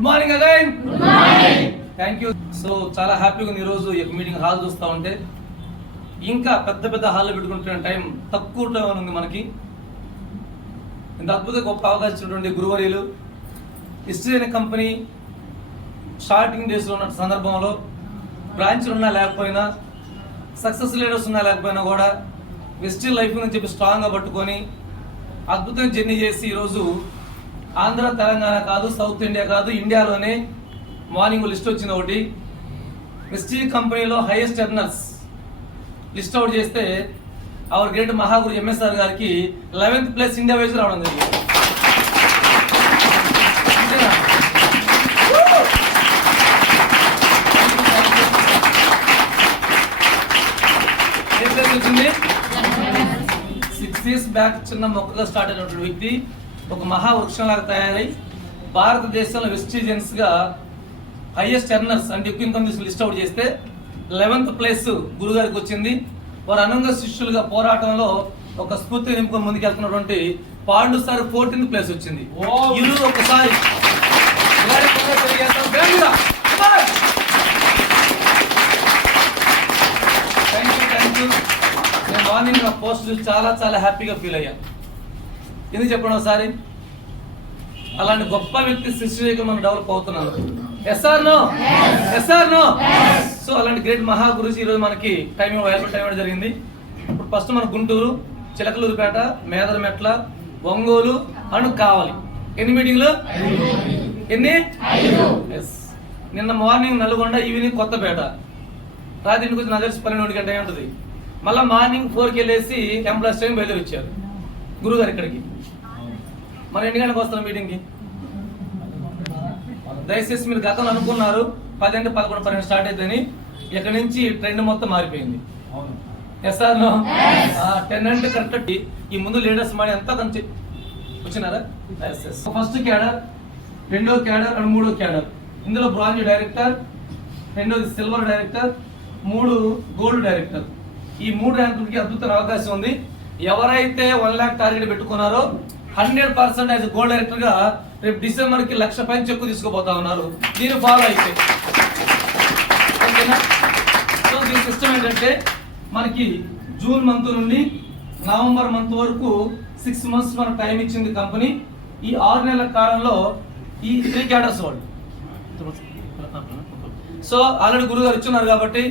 Good morning again thank you so చాలా హ్యాపీగా ఉంది ఈరోజు ఈ మీటింగ్ హాల్ చూస్తూ ఉంటే. ఇంకా పెద్ద పెద్ద హాల్లో పెట్టుకుంటున్న టైం తక్కువ టైం ఉంది మనకి. ఇంత అద్భుత గొప్ప అవకాశం గురువర్యులు హిస్టరీ అనే కంపెనీ స్టార్టింగ్ డేస్లో ఉన్న సందర్భంలో బ్రాంచ్లు ఉన్నా లేకపోయినా సక్సెస్ లీడర్స్ ఉన్నా లేకపోయినా కూడా వెస్టిల్ లైఫ్ అని చెప్పి స్ట్రాంగ్గా పట్టుకొని అద్భుతంగా జర్నీ చేసి ఈరోజు ఆంధ్ర తెలంగాణ కాదు సౌత్ ఇండియా కాదు ఇండియాలోనే మార్నింగ్ లిస్ట్ వచ్చింది ఒకటి. వెస్టీ కంపెనీలో హైయెస్ట్ ఎర్నర్స్. లిస్ట్ అవుట్ చేస్తే అవర్ గ్రేట్ మహాగురు ఎంఎస్ఆర్ గారికి లెవెన్త్ ప్లేస్ ఇండియా వైజ్ రావడం జరిగింది. సిక్స్ ఇయర్స్ బ్యాక్ చిన్న మొక్కగా స్టార్ట్ అయినటువంటి వ్యక్తి. ఒక మహావృక్షంలాగా తయారై భారతదేశంలో వెస్టిజన్స్గా హైయెస్ట్ ఎర్నర్స్ అంటే ఎక్కువ ఇన్కమ్ తీసుకుని లిస్ట్ అవుట్ చేస్తే లెవెన్త్ ప్లేస్ గురుగారికి వచ్చింది. వారు అనంగ శిష్యులుగా పోరాటంలో ఒక స్ఫూర్తి నింపుకొని ముందుకెళ్తున్నటువంటి పాండు సార్ ఫోర్టీన్త్ ప్లేస్ వచ్చింది. ఇరు ఒకసారి నేను మార్నింగ్ నా పోస్ట్ చూసి చాలా చాలా హ్యాపీగా ఫీల్ అయ్యా. ఎందుకు చెప్పండి ఒకసారి? అలాంటి గొప్ప వ్యక్తి శిష్యుడిగా మనం డెవలప్ అవుతున్నాను SR no SR no so అలాంటి గ్రేట్ మహా గురుజీ ఈరోజు మనకి టైం వాల్యుబుల్ టైం ఇవ్వడం జరిగింది. ఇప్పుడు ఫస్ట్ మన గుంటూరు చిలకలూరుపేట మేదరమెట్ల ఒంగోలు అను కావాలి ఎన్ని మీటింగ్లు ఎన్ని? Yes. నిన్న మార్నింగ్ నల్గొండ ఈవినింగ్ కొత్తపేట. రాత్రి ఇంటికి వచ్చి తెలిసి పన్నెండు గంట ఉంటుంది. మళ్ళీ మార్నింగ్ ఫోర్కి వెళ్ళేసి ఎంప్లాయీస్ టైం బయలుదేరి వచ్చారు. గురుగారు ఇక్కడికి. మరి ఎన్ని గంటలకు వస్తారు మీటింగ్కి? దయచేసి మీరు గతంలో అనుకున్నారు పది అంటే పదకొండు పన్నెండు స్టార్ట్ అవుతుందని ఇక్కడ నుంచి ట్రెండ్ మొత్తం మారిపోయింది. ఎస్ ఆర్ నో టెన్ అంటే కరెక్ట్ ఈ ముందు లీడర్స్ మరి ఎంత కొంచెం వచ్చినారా? ఫస్ట్ క్యాడర్ రెండో క్యాడర్ అండ్ మూడో క్యాడర్ ఇందులో బ్రాంజ్ డైరెక్టర్ రెండోది సిల్వర్ డైరెక్టర్ మూడు గోల్డ్ డైరెక్టర్ ఈ మూడు ర్యాంకులకి అద్భుతమైన అవకాశం ఉంది. ఎవరైతే వన్ ల్యాక్ టార్గెట్ పెట్టుకున్నారో హండ్రెడ్ పర్సెంట్ యాజ్ గోల్డ్ డైరెక్టర్గా రేపు డిసెంబర్కి లక్ష పైన చెక్కు తీసుకుపోతా ఉన్నారు. దీన్ని ఫాలో అయితే. ఓకేనా? సో దీని సిస్టమ్ ఏంటంటే మనకి జూన్ మంత్ నుండి నవంబర్ మంత్ వరకు సిక్స్ మంత్స్ మనకు టైం ఇచ్చింది కంపెనీ ఈ ఆరు నెలల కాలంలో ఈ త్రీ క్యాడర్స్ వాళ్ళు. సో ఆల్రెడీ గురుగారు ఇచ్చున్నారు కాబట్టి